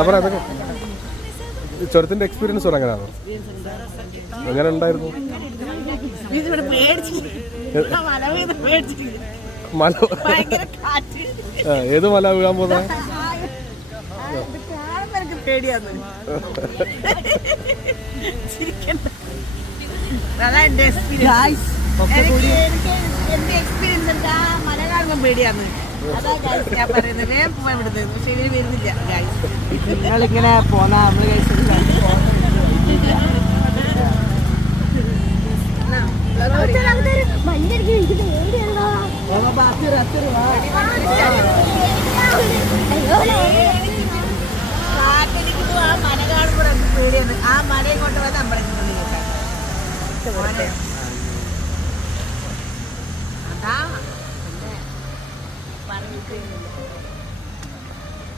അപ്പൊ അതൊക്കെ ചുരത്തിന്റെ എക്സ്പീരിയൻസ് എങ്ങനെയാണോ? എങ്ങനെ ഉണ്ടായിരുന്നു? മല ഏത് മല വീഴാൻ പോകുന്ന? എന്റെ എക്സ്പീരിയൻസ് എന്താ, മല കാണുമ്പോൾ പേടിയാന്ന്. അതാ ഞാൻ പറയുന്നത്. വേഗം പോവാൻ വിടുന്നത്, പക്ഷെ ഇവര് വരുന്നില്ല. നിങ്ങളിങ്ങനെ പോന്നാ നമ്മള് ആ മല കാണുമ്പോൾ എനിക്ക് പേടിയാണ്. ആ മലയും കൊണ്ട് വന്ന് അമ്പലത്തിൽ അതാ പറഞ്ഞിട്ട്